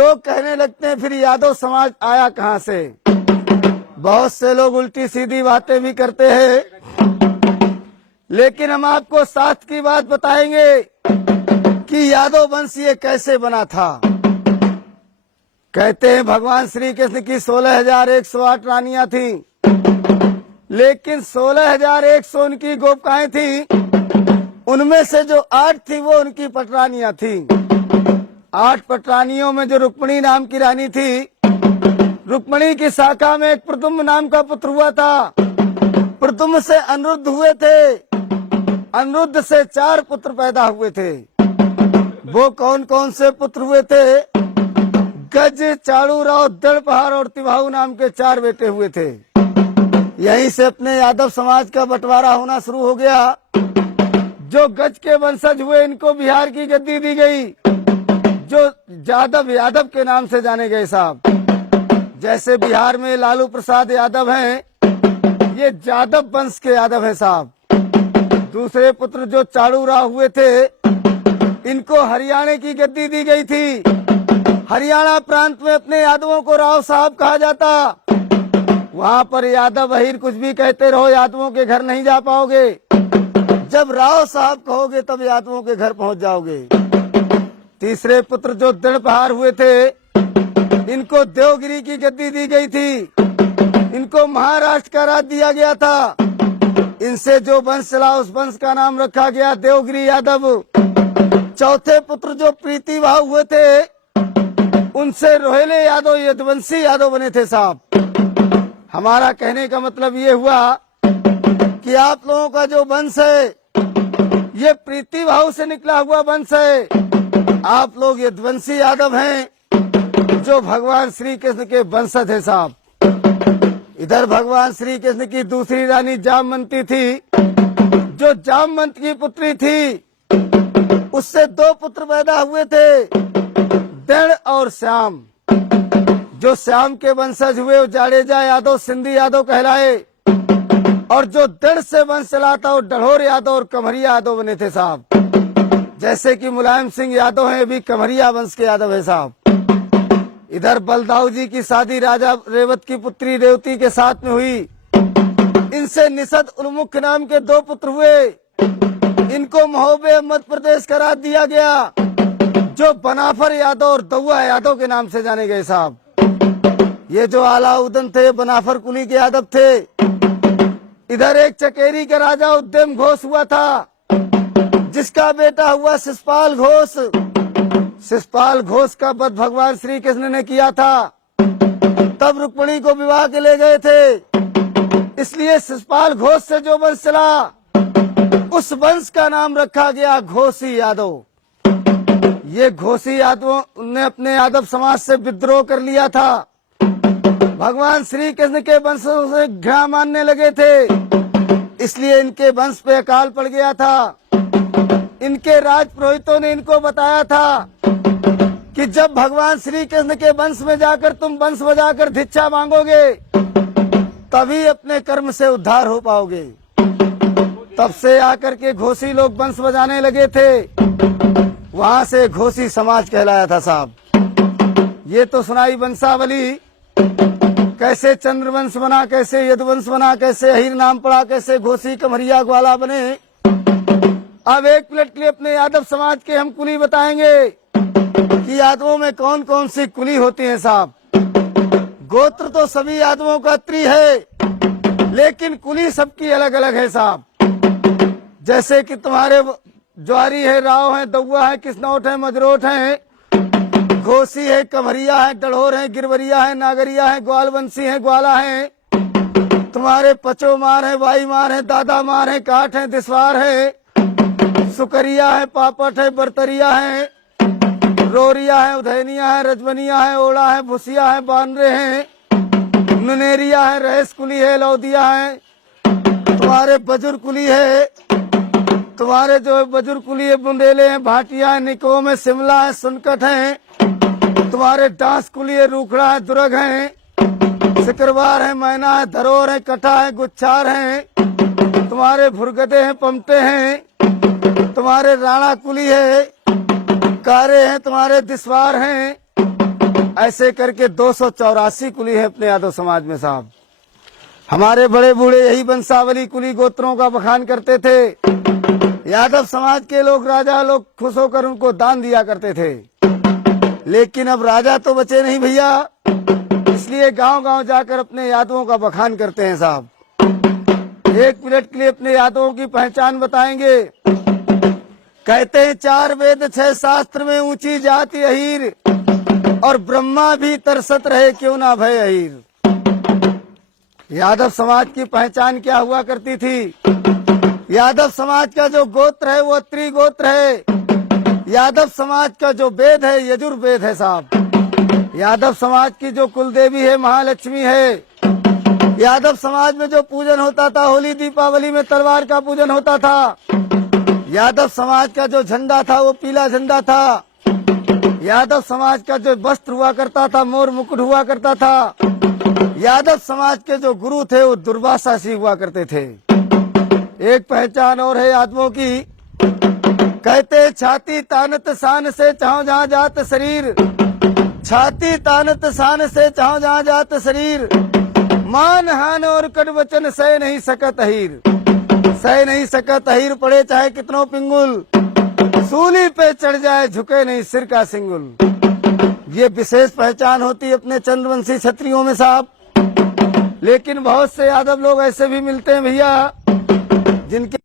लोग कहने लगते हैं फिर यादव समाज आया कहाँ से। बहुत से लोग उल्टी सीधी बातें भी करते हैं, लेकिन हम आपको शास्त्र की बात बताएंगे कि यादव वंश ये कैसे बना था। कहते हैं भगवान श्री कृष्ण की 16,108 रानियां थीं, लेकिन 16,100 उनकी गोपिकाएं थीं, उनमें से जो 8 थी वो उनकी पटरानियां थीं। 8 पटरानियों में जो रुक्मिणी नाम की रानी थी, रुक्मिणी की शाखा में एक प्रद्युम्न नाम का पुत्र हुआ था। प्रद्युम्न से अनिरुद्ध हुए थे, अनिरुद्ध से 4 पुत्र पैदा हुए थे। वो कौन कौन से पुत्र हुए थे? गज, चाड़ूराव, दड़पहाड़ और तिवाहू नाम के 4 बेटे हुए थे। यहीं से अपने यादव समाज का बंटवारा होना शुरू हो गया। जो गज के वंशज हुए इनको बिहार की गद्दी दी गई, जो यादव के नाम से जाने गए साहब। जैसे बिहार में लालू प्रसाद यादव हैं, ये यादव वंश के यादव हैं साहब। दूसरे पुत्र जो चाड़ूराव हुए थे, इनको हरियाणा की गद्दी दी गई थी। हरियाणा प्रांत में अपने यादवों को राव साहब कहा जाता। वहाँ पर यादव अहीर कुछ भी कहते रहो, यादवों के घर नहीं जा पाओगे। जब राव साहब कहोगे तब यादवों के घर पहुँच जाओगे। तीसरे पुत्र जो दड़पहाड़ हुए थे, इनको देवगिरी की गद्दी दी गई थी। इनको महाराष्ट्र का राज दिया गया था। इनसे जो वंश चला उस वंश का नाम रखा गया देवगिरी यादव। चौथे पुत्र जो प्रीतिभाव हुए थे, उनसे रोहिले यादव यदुवंशी यादव बने थे साहब। हमारा कहने का मतलब ये हुआ कि आप लोगों का जो वंश है ये प्रीतिभाव से निकला हुआ वंश है। आप लोग यदुवंशी यादव हैं, जो भगवान श्री कृष्ण के वंशज है साहब। इधर भगवान श्री कृष्ण की दूसरी रानी जामवंती थी, जो जामवंत की पुत्री थी। उससे 2 पुत्र पैदा हुए थे, दृढ़ और श्याम। जो श्याम के वंशज हुए वो जाडेजा यादव, सिंधी यादव कहलाए, और जो दृढ़ से वंश चला था वो डढ़ोर यादव और कमरिया यादव बने थे साहब। जैसे कि मुलायम सिंह यादव हैं, भी कमरिया वंश के यादव है साहब। इधर बलदाऊ जी की शादी राजा रेवत की पुत्री रेवती के साथ में हुई। इनसे निषद उन्मुख नाम के 2 पुत्र हुए। इनको महोबे मध्य प्रदेश का राज दिया गया, जो बनाफर यादव और दौआ यादव के नाम से जाने गए साहब। ये जो अलाउद्दीन थे बनाफर कुली के यादव थे। इधर एक चकेरी का राजा उद्यम घोष हुआ था, जिसका बेटा हुआ शिषपाल घोष। शिषपाल घोष का वध भगवान श्री कृष्ण ने किया था। तब रुक्मिणी को विवाह के ले गए थे, इसलिए शिषपाल घोष से जो वंश चला उस वंश का नाम रखा गया घोषी यादव। ये घोषी यादवों ने अपने यादव समाज से विद्रोह कर लिया था। भगवान श्री कृष्ण के वंशों से घृणा मानने लगे थे, इसलिए इनके वंश पे अकाल पड़ गया था। इनके राज पुरोहितों ने इनको बताया था कि जब भगवान श्री कृष्ण के वंश में जाकर तुम वंश बजाकर भिक्षा मांगोगे, तभी अपने कर्म से उद्धार हो पाओगे। तब से आकर के घोषी लोग वंश बजाने लगे थे। वहां से घोषी समाज कहलाया था साहब। ये तो सुनाई वंशावली, कैसे चंद्रवंश बना, कैसे यदुवंश बना, कैसे अहीर नाम पड़ा, कैसे घोषी, कमरिया, ग्वाला बने। अब एक मिनट के लिए अपने यादव समाज के हम कुली बताएंगे कि यादवों में कौन कौन सी कुली होती है साहब। गोत्र तो सभी यादवों का त्रि है, लेकिन कुली सबकी अलग अलग है साहब। जैसे कि तुम्हारे ज्वारी है, राव है, दौआ है, किसनौट है, मजरोट है, घोसी है, कमरिया है, डढ़ोर है, गिरवरिया है, नागरिया है, ग्वालवंशी है, ग्वाला है। तुम्हारे पचोमार है, वाईमार है, दादा मार है, काठ है, दिसवार है, सुकरिया है, पापट है, बरतरिया है, रोरिया है, उधैनिया है, रजबनिया है, ओड़ा है, भुसिया है, बानरे हैं, नुनेरिया है, रहेस कुली है, लौदिया है। तुम्हारे बजुर कुली है, तुम्हारे जो बजुर कुली है, बुंदेले हैं, भाटिया है, निकोम है, शिमला है, सुनकट है। तुम्हारे डांस कुली है, रूखड़ा है, दुर्ग है, सिकरवार है, मैना है, धरोर है, कटा है, गुच्छार है। तुम्हारे भुरगदे हैं, पमटे हैं। तुम्हारे राणा कुली है, कारे हैं, तुम्हारे दिसवार हैं। ऐसे करके 284 कुली है अपने यादव समाज में साहब। हमारे बड़े बूढ़े यही वंशावली कुली गोत्रों का बखान करते थे। यादव समाज के लोग, राजा लोग खुश होकर उनको दान दिया करते थे। लेकिन अब राजा तो बचे नहीं भैया, इसलिए गांव गांव जाकर अपने यादवों का बखान करते हैं साहब। 1 मिनट के लिए अपने यादवों की पहचान बताएंगे। कहते हैं 4 वेद 6 शास्त्र में ऊंची जाति अहीर, और ब्रह्मा भी तरसत रहे क्यों ना भय अहीर। यादव समाज की पहचान क्या हुआ करती थी? यादव समाज का जो गोत्र है वो त्रिगोत्र है। यादव समाज का जो वेद है यजुर्वेद है साहब। यादव समाज की जो कुलदेवी है महालक्ष्मी है। यादव समाज में जो पूजन होता था, होली दीपावली में तलवार का पूजन होता था। यादव समाज का जो झंडा था वो पीला झंडा था। यादव समाज का जो वस्त्र हुआ करता था मोर मुकुट हुआ करता था। यादव समाज के जो गुरु थे वो दुर्वासा सी हुआ करते थे। एक पहचान और है यादवों की। कहते छाती तानत शान से चाहो जहाँ जात शरीर, छाती तानत शान से चाहो जहाँ जात शरीर, मान हान और कड़वचन सह नहीं सकत अहीर। सह नहीं सकत अहीर पड़े चाहे कितनों पिंगुल, सूली पे चढ़ जाए झुके नहीं सिर का सिंगुल। ये विशेष पहचान होती अपने चंद्रवंशी क्षत्रियों में साहब। लेकिन बहुत से यादव लोग ऐसे भी मिलते हैं भैया जिनके